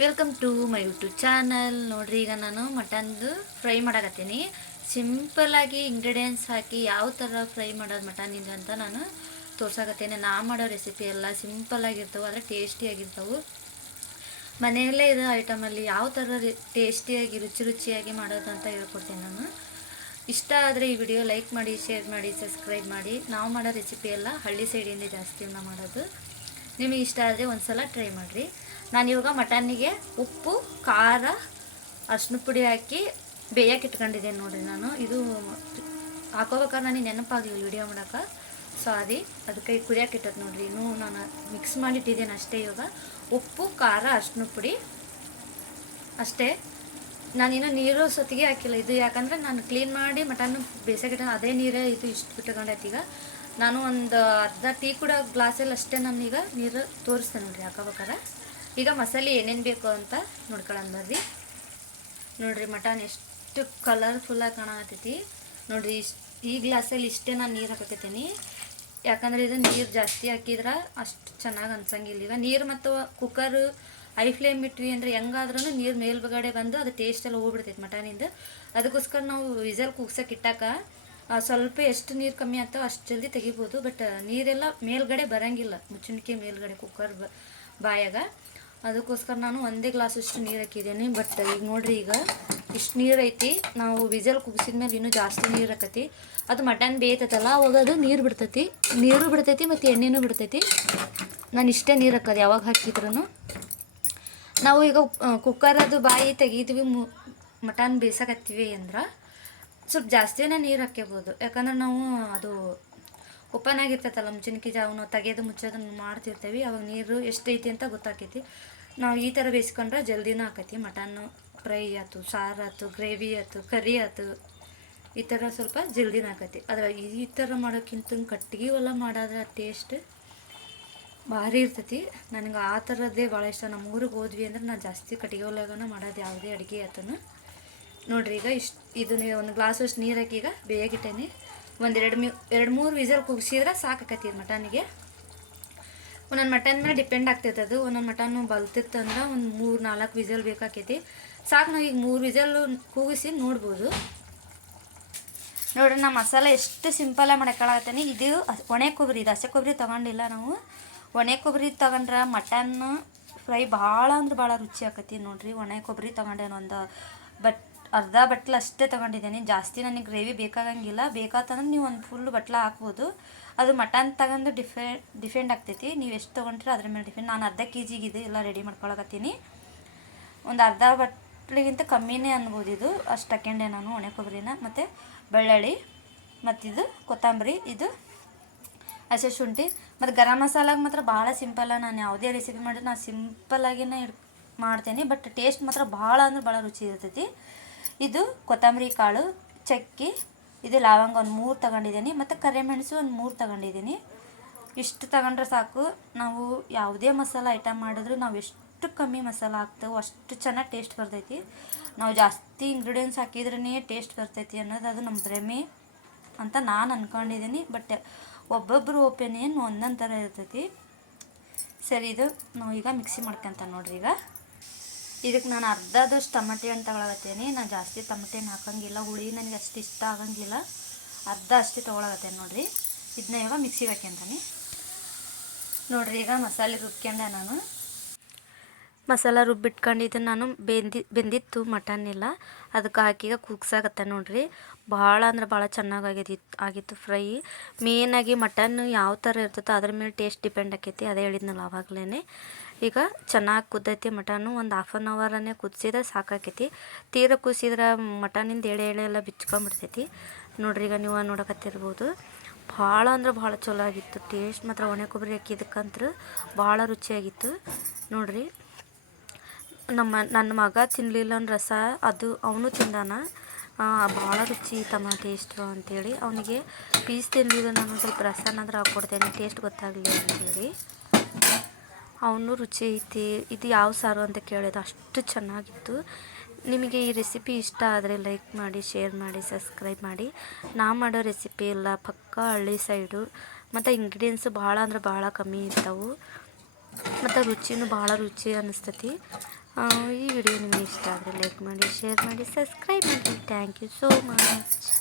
Welcome to my YouTube channel. ನೋಡ್ರಿ, ಈಗ ನಾನು ಮಟನ್ದು ಫ್ರೈ ಮಾಡಕತ್ತೀನಿ. ಸಿಂಪಲ್ಲಾಗಿ ಇಂಗ್ರೀಡಿಯೆಂಟ್ಸ್ ಹಾಕಿ ಯಾವ ಥರ ಫ್ರೈ ಮಾಡೋದು ಮಟನಿಂದ ಅಂತ ನಾನು ತೋರ್ಸಾಕತ್ತೇನೆ. ನಾ ಮಾಡೋ ರೆಸಿಪಿ ಎಲ್ಲ ಸಿಂಪಲ್ಲಾಗಿರ್ತವೆ, ಆದರೆ ಟೇಸ್ಟಿಯಾಗಿರ್ತವೆ. ಮನೆಯಲ್ಲೇ ಇರೋ ಐಟಮಲ್ಲಿ ಯಾವ ಥರ ಟೇಸ್ಟಿಯಾಗಿ ರುಚಿಯಾಗಿ ಮಾಡೋದು ಅಂತ ಹೇಳ್ಕೊಡ್ತೀನಿ ನಾನು. ಇಷ್ಟ ಆದರೆ ಈ ವಿಡಿಯೋ ಲೈಕ್ ಮಾಡಿ, ಶೇರ್ ಮಾಡಿ, ಸಬ್ಸ್ಕ್ರೈಬ್ ಮಾಡಿ. ನಾವು ಮಾಡೋ ರೆಸಿಪಿ ಎಲ್ಲ ಹಳ್ಳಿ ಸೈಡಿಂದ ಜಾಸ್ತಿ ನಾವು ಮಾಡೋದು. ನಿಮಗೆ ಇಷ್ಟ ಆದರೆ ಒಂದು ಸಲ ಟ್ರೈ ಮಾಡಿರಿ. ನಾನು ಇವಾಗ ಮಟನ್ನಿಗೆ ಉಪ್ಪು, ಖಾರ, ಅರಿಶಿನ ಪುಡಿ ಹಾಕಿ ಬೇಯಕ್ಕೆ ಇಟ್ಕೊಂಡಿದ್ದೇನೆ. ನೋಡಿರಿ, ನಾನು ಇದು ಹಾಕೋಬೇಕಾದ್ರೆ ನನಗೆ ನೆನಪಾಗಲಿಲ್ಲ ವಿಡಿಯೋ ಮಾಡೋಕೆ, ಸಾರಿ. ಅದಕ್ಕೆ ಕುದಿಯಕ್ಕೆ ಇಟ್ಟದ್ದು ನೋಡಿರಿ. ಇನ್ನೂ ನಾನು ಮಿಕ್ಸ್ ಮಾಡಿಟ್ಟಿದ್ದೇನೆ ಅಷ್ಟೇ. ಇವಾಗ ಉಪ್ಪು, ಖಾರ, ಅರಿಶಿನ ಪುಡಿ ಅಷ್ಟೇ. ನಾನಿನ್ನೂ ನೀರು ಸೊತ್ತಿಗೆ ಹಾಕಿಲ್ಲ. ಇದು ಯಾಕಂದರೆ ನಾನು ಕ್ಲೀನ್ ಮಾಡಿ ಮಟನ್ ಬೇಯಿಸೋಕೆ ಅದೇ ನೀರೇ ಇದು ಇಷ್ಟು ಬಿಟ್ಕೊಂಡೈತಿ. ಈಗ ನಾನು ಒಂದು ಅರ್ಧ ಟೀ ಕೂಡ ಗ್ಲಾಸಲ್ಲಿ ಅಷ್ಟೇ ನಾನೀಗ ನೀರು ತೋರಿಸ್ತೇನೆ ನೋಡಿರಿ ಹಾಕೋಬೇಕಾರೆ. ಈಗ ಮಸಾಲೆ ಏನೇನು ಬೇಕು ಅಂತ ನೋಡ್ಕೊಳ್ಳೋಣ ಬರ್ರಿ. ನೋಡಿರಿ, ಮಟನ್ ಎಷ್ಟು ಕಲರ್ಫುಲ್ಲಾಗಿ ಕಾಣಕತ್ತೈತಿ ನೋಡಿರಿ. ಈ ಗ್ಲಾಸಲ್ಲಿ ಇಷ್ಟೇ ನಾನು ನೀರು ಹಾಕತ್ತೀನಿ. ಯಾಕಂದರೆ ಇದು ನೀರು ಜಾಸ್ತಿ ಹಾಕಿದ್ರೆ ಅಷ್ಟು ಚೆನ್ನಾಗಿ ಅನ್ಸಂಗಿಲ್ಲ. ಈಗ ನೀರು ಮತ್ತು ಕುಕ್ಕರು ಹೈ ಫ್ಲೇಮ್ ಇಟ್ವಿ ಅಂದರೆ ಹೆಂಗಾದ್ರೂ ನೀರು ಮೇಲ್ಗಡೆ ಬಂದು ಅದು ಟೇಸ್ಟ್ ಎಲ್ಲ ಹೋಗ್ಬಿಡ್ತೈತೆ ಮಟನಿಂದ. ಅದಕ್ಕೋಸ್ಕರ ನಾವು ವಿಸಲ್ ಕೂಗ್ಸೋಕೆ ಇಟ್ಟಾಕ ಸ್ವಲ್ಪ ಎಷ್ಟು ನೀರು ಕಮ್ಮಿ ಆಗ್ತಾವೆ ಅಷ್ಟು ಜಲ್ದಿ ತೆಗಿಬೋದು. ಬಟ್ ನೀರೆಲ್ಲ ಮೇಲ್ಗಡೆ ಬರೋಂಗಿಲ್ಲ, ಮುಚ್ಚಣಿಕೆ ಮೇಲ್ಗಡೆ ಕುಕ್ಕರ್ ಬಾಯಾಗ. ಅದಕ್ಕೋಸ್ಕರ ನಾನು ಒಂದೇ ಗ್ಲಾಸ್ ಅಷ್ಟು ನೀರು ಹಾಕಿದ್ದೀನಿ. ಬಟ್ ಈಗ ನೋಡಿರಿ, ಈಗ ಇಷ್ಟು ನೀರು ಐತಿ. ನಾವು ವಿಸಲ್ ಕುಗ್ಸಿದ್ಮೇಲೆ ಇನ್ನೂ ಜಾಸ್ತಿ ನೀರು ಹಾಕತಿ. ಅದು ಮಟನ್ ಬೇಯ್ತೈತಲ್ಲ, ಅವಾಗ ಅದು ನೀರು ಬಿಡ್ತೈತಿ, ಮತ್ತು ಎಣ್ಣೆನೂ ಬಿಡ್ತೈತಿ. ನಾನು ಇಷ್ಟೇ ನೀರು ಹಾಕೋದು ಯಾವಾಗ ಹಾಕಿದ್ರೂ. ನಾವು ಈಗ ಕುಕ್ಕರದು ಬಾಯಿ ತೆಗಿದ್ವಿ, ಮಟನ್ ಬೇಯಿಸಕತ್ತೀವಿ ಅಂದ್ರೆ ಸ್ವಲ್ಪ ಜಾಸ್ತಿನೇ ನೀರು ಹಾಕ್ಕೋಬೋದು. ಯಾಕಂದ್ರೆ ನಾವು ಅದು ಓಪನ್ ಆಗಿರ್ತೈತಲ್ಲ ಮುಚ್ಚಣಿಕೆ ಜಾವು, ನಾವು ತೆಗೆದು ಮುಚ್ಚೋದನ್ನು ಮಾಡ್ತಿರ್ತೀವಿ. ಅವಾಗ ನೀರು ಎಷ್ಟೈತಿ ಅಂತ ಗೊತ್ತಾಕೈತಿ. ನಾವು ಈ ಥರ ಬೇಯಿಸ್ಕೊಂಡ್ರೆ ಜಲ್ದಿನೂ ಆಕೈತಿ. ಮಟನ್ನು ಫ್ರೈ ಆಯ್ತು, ಸಾರು ಆಯ್ತು, ಗ್ರೇವಿ ಆಯ್ತು, ಕರಿ ಆಯ್ತು, ಈ ಥರ ಸ್ವಲ್ಪ ಜಲ್ದಿನೂ ಆಕೈತಿ. ಆದರೆ ಈ ಥರ ಮಾಡೋಕ್ಕಿಂತ ಕಟ್ಟಿಗೆ ಹೊಲ ಮಾಡೋದ್ರ ಟೇಸ್ಟ್ ಭಾರಿ ಇರ್ತೈತಿ. ನನಗೆ ಆ ಥರದ್ದೇ ಭಾಳ ಇಷ್ಟ. ನಮ್ಮ ಊರಿಗೆ ಹೋದ್ವಿ ಅಂದ್ರೆ ನಾನು ಜಾಸ್ತಿ ಕಟ್ಟಿಗೆ ಹೊಲಗನ ಮಾಡೋದು ಯಾವುದೇ ಅಡುಗೆ ಆತನು. ನೋಡಿರಿ, ಈಗ ಇದನ್ನ ಒಂದು ಗ್ಲಾಸ್ ಅಷ್ಟು ನೀರು ಹಾಕಿ ಈಗ ಬೇಯಾಗಿಟ್ಟೇನೆ. ಒಂದು ಎರಡು ಮೂರು ವಿಸಲ್ ಕುಗ್ಸಿದ್ರೆ ಸಾಕಾಕೈತಿ ಮಟನ್ನಿಗೆ. ಒಂದೊಂದು ಮಟನ್ ಮೇಲೆ ಡಿಪೆಂಡ್ ಆಗ್ತೈತೆ ಅದು. ಒಂದೊಂದು ಮಟನ್ನು ಬಲ್ತಿತ್ತಂದ್ರೆ ಒಂದು 3-4 ವಿಸಲ್ ಬೇಕಾಕೈತಿ. ಸಾಕು, ನಾವು ಈಗ 3 ವಿಸಲ್ ಕೂಗಿಸಿ ನೋಡ್ಬೋದು. ನೋಡ್ರಿ, ನಾ ಮಸಾಲೆ ಎಷ್ಟು ಸಿಂಪಲಾಗಿ ಮಾಡ್ಕೊಳಕತ್ತೀನಿ. ಇದು ಒಣೆ ಕೊಬ್ಬರಿ, ಇದು ಹಸಿ ಕೊಬ್ಬರಿ ತೊಗೊಂಡಿಲ್ಲ ನಾವು. ಒಣೆ ಕೊಬ್ಬರಿ ತೊಗೊಂಡ್ರೆ ಮಟನ್ ಫ್ರೈ ಭಾಳ ಅಂದ್ರೆ ಭಾಳ ರುಚಿ ಆಕತಿ. ನೋಡಿರಿ, ಒಣೆ ಕೊಬ್ಬರಿ ತೊಗೊಂಡೇನು ಒಂದು ಅರ್ಧ ಬಟ್ಲು ಅಷ್ಟೇ ತೊಗೊಂಡಿದ್ದೀನಿ. ಜಾಸ್ತಿ ನನಗೆ ಗ್ರೇವಿ ಬೇಕಾಗಂಗಿಲ್ಲ. ಬೇಕಾತಂದ್ರೆ ನೀವು ಒಂದು ಫುಲ್ ಬಟ್ಲ ಹಾಕ್ಬೋದು. ಅದು ಮಟನ್ ತಗೊಂಡು ಡಿಫೆಂಡ್ ಆಗ್ತೈತಿ. ನೀವು ಎಷ್ಟು ತೊಗೊಂಡ್ರೆ ಅದ್ರ ಮೇಲೆ ಡಿಫೆಂಡ್. ನಾನು ಅರ್ಧ KGಗೆ ಇದು ಎಲ್ಲ ರೆಡಿ ಮಾಡ್ಕೊಳಕತ್ತೀನಿ. ಒಂದು ಅರ್ಧ ಬಟ್ಲಿಗಿಂತ ಕಮ್ಮಿನೇ ಅನ್ಬೋದು ಇದು. ಅಷ್ಟು ಹಾಕ್ಯಂಡೆ ನಾನು ಒಣೆ ಕೊಬ್ಬರಿನ, ಮತ್ತು ಬೆಳ್ಳುಳ್ಳಿ, ಮತ್ತಿದು ಕೊತ್ತಂಬರಿ, ಇದು ಹಸಿ ಶುಂಠಿ, ಮತ್ತು ಗರಂ ಮಸಾಲಾಗ ಮಾತ್ರ ಭಾಳ ಸಿಂಪಲ್ಲ. ನಾನು ಯಾವುದೇ ರೆಸಿಪಿ ಮಾಡಿದ್ರೆ ನಾನು ಸಿಂಪಲ್ಲಾಗಿನೇ ಮಾಡ್ತೇನೆ. ಬಟ್ ಟೇಸ್ಟ್ ಮಾತ್ರ ಭಾಳ ಅಂದ್ರೆ ಭಾಳ ರುಚಿ ಇರ್ತೈತಿ. ಇದು ಕೊತ್ತಂಬರಿ ಕಾಳು, ಚಕ್ಕಿ, ಇದು ಲವಂಗ ಒಂದು 3 ತಗೊಂಡಿದ್ದೀನಿ, ಮತ್ತು ಕರಿಮೆಣಸು ಒಂದು 3 ತಗೊಂಡಿದ್ದೀನಿ. ಇಷ್ಟು ತಗೊಂಡ್ರೆ ಸಾಕು. ನಾವು ಯಾವುದೇ ಮಸಾಲ ಐಟಮ್ ಮಾಡಿದ್ರು ನಾವು ಎಷ್ಟು ಕಮ್ಮಿ ಮಸಾಲ ಹಾಕ್ತೇವೆ ಅಷ್ಟು ಚೆನ್ನಾಗಿ ಟೇಸ್ಟ್ ಬರ್ತೈತಿ. ನಾವು ಜಾಸ್ತಿ ಇಂಗ್ರೀಡಿಯೆಂಟ್ಸ್ ಹಾಕಿದ್ರೇ ಟೇಸ್ಟ್ ಬರ್ತೈತಿ ಅನ್ನೋದು ಅದು ನಮ್ಮ ಭ್ರಮೆ ಅಂತ ನಾನು ಅಂದ್ಕೊಂಡಿದ್ದೀನಿ. ಬಟ್ ಒಬ್ಬೊಬ್ಬರು ಒಪಿನಿಯನ್ ಒಂದೊಂದು ಥರ ಇರ್ತೈತಿ. ಸರಿ, ಇದು ನಾವು ಈಗ ಮಿಕ್ಸಿ ಮಾಡ್ಕೊಂತ ನೋಡ್ರಿ. ಈಗ ಇದಕ್ಕೆ ನಾನು ಅರ್ಧದಷ್ಟು ಟಮಟೆ ಹಣ್ಣು ತಗೊಳಕತ್ತೇನೆ. ನಾನು ಜಾಸ್ತಿ ಟಮಟೆ ಹಣ್ಣು ಹಾಕೋಂಗಿಲ್ಲ, ಹುಳಿ ನನಗೆ ಅಷ್ಟು ಇಷ್ಟ ಆಗಂಗಿಲ್ಲ. ಅರ್ಧ ಅಷ್ಟೇ ತೊಗೊಳಕತ್ತೇನೆ ನೋಡಿರಿ. ಇದನ್ನ ಇವಾಗ ಮಿಕ್ಸಿಗೆ ಹಾಕ್ಯಂತಾನೆ ನೋಡಿರಿ. ಈಗ ಮಸಾಲೆ ರುಬ್ಕೊಂಡೆ ನಾನು. ಮಸಾಲ ರುಬ್ಬಿಟ್ಕೊಂಡಿದ್ದು ನಾನು ಬೆಂದಿತ್ತು ಮಟನ್ ಎಲ್ಲ, ಅದಕ್ಕೆ ಹಾಕಿ ಕುಗ್ಸಾಕತ್ತೆ ನೋಡಿರಿ. ಭಾಳ ಅಂದ್ರೆ ಭಾಳ ಆಗಿತ್ತು ಫ್ರೈ. ಮೇನಾಗಿ ಮಟನ್ ಯಾವ ಥರ ಇರ್ತೈತೋ ಅದ್ರ ಮೇಲೆ ಟೇಸ್ಟ್ ಡಿಪೆಂಡ್ ಆಕೈತಿ. ಅದೇ ಹೇಳಿದ್ನಲ್ಲ ಆವಾಗಲೇ. ಈಗ ಚೆನ್ನಾಗಿ ಕುದ್ದೈತಿ ಮಟನ್ನು. ಒಂದು 1/2 ಅವರನ್ನೇ ಕುದಿಸಿದ್ರೆ ಸಾಕಾಕೈತಿ. ತೀರ ಕುದಿಸಿದ್ರೆ ಮಟನಿಂದ ಎಳೆ ಎಲ್ಲ ಬಿಚ್ಕೊಂಡ್ಬಿಡ್ತೈತಿ. ನೋಡಿರಿ, ಈಗ ನೀವು ನೋಡಕತ್ತಿರ್ಬೋದು. ಭಾಳ ಅಂದ್ರೆ ಭಾಳ ಚಲೋ ಆಗಿತ್ತು. ಟೇಸ್ಟ್ ಮಾತ್ರ ಒಣೆ ಕೊಬ್ಬರಿ ಹಾಕಿದ್ದಕ್ಕಂದ್ರೆ ಭಾಳ ರುಚಿಯಾಗಿತ್ತು ನೋಡಿರಿ. ನನ್ನ ಮಗ ತಿನ್ನಲಿಲ್ಲ ಒಂದು ರಸ, ಅದು ಅವನು ತಿಂದಾನ. ಭಾಳ ರುಚಿ ತಮ್ಮ ಟೇಸ್ಟು ಅಂಥೇಳಿ ಅವನಿಗೆ ಪೀಸ್ ತಿನ್ನಲಿಲ್ಲ. ನಾನು ಸ್ವಲ್ಪ ರಸನಾದ್ರೂ ಹಾಕ್ಕೊಡ್ತೇನೆ, ಟೇಸ್ಟ್ ಗೊತ್ತಾಗಲಿ ಅಂಥೇಳಿ. ಅವನು ರುಚಿ ಐತಿ, ಇದು ಯಾವ ಸಾರು ಅಂತ ಕೇಳಿದ. ಅಷ್ಟು ಚೆನ್ನಾಗಿತ್ತು. ನಿಮಗೆ ಈ ರೆಸಿಪಿ ಇಷ್ಟ ಆದರೆ ಲೈಕ್ ಮಾಡಿ, ಶೇರ್ ಮಾಡಿ, ಸಬ್ಸ್ಕ್ರೈಬ್ ಮಾಡಿ. ನಾ ಮಾಡೋ ರೆಸಿಪಿ ಎಲ್ಲ ಪಕ್ಕಾ ಹಳ್ಳಿ ಸೈಡು, ಮತ್ತು ಇಂಗ್ರೀಡಿಯೆಂಟ್ಸು ಭಾಳ ಅಂದ್ರೆ ಭಾಳ ಕಮ್ಮಿ ಇರ್ತಾವೆ, ಮತ್ತು ರುಚಿನೂ ಭಾಳ ರುಚಿ ಅನ್ನಿಸ್ತೈತಿ. ಈ ವಿಡಿಯೋ ನಿಮಗೆ ಇಷ್ಟ ಆದರೆ ಲೈಕ್ ಮಾಡಿ, ಶೇರ್ ಮಾಡಿ, ಸಬ್ಸ್ಕ್ರೈಬ್ ಮಾಡಿ. Thank you so much.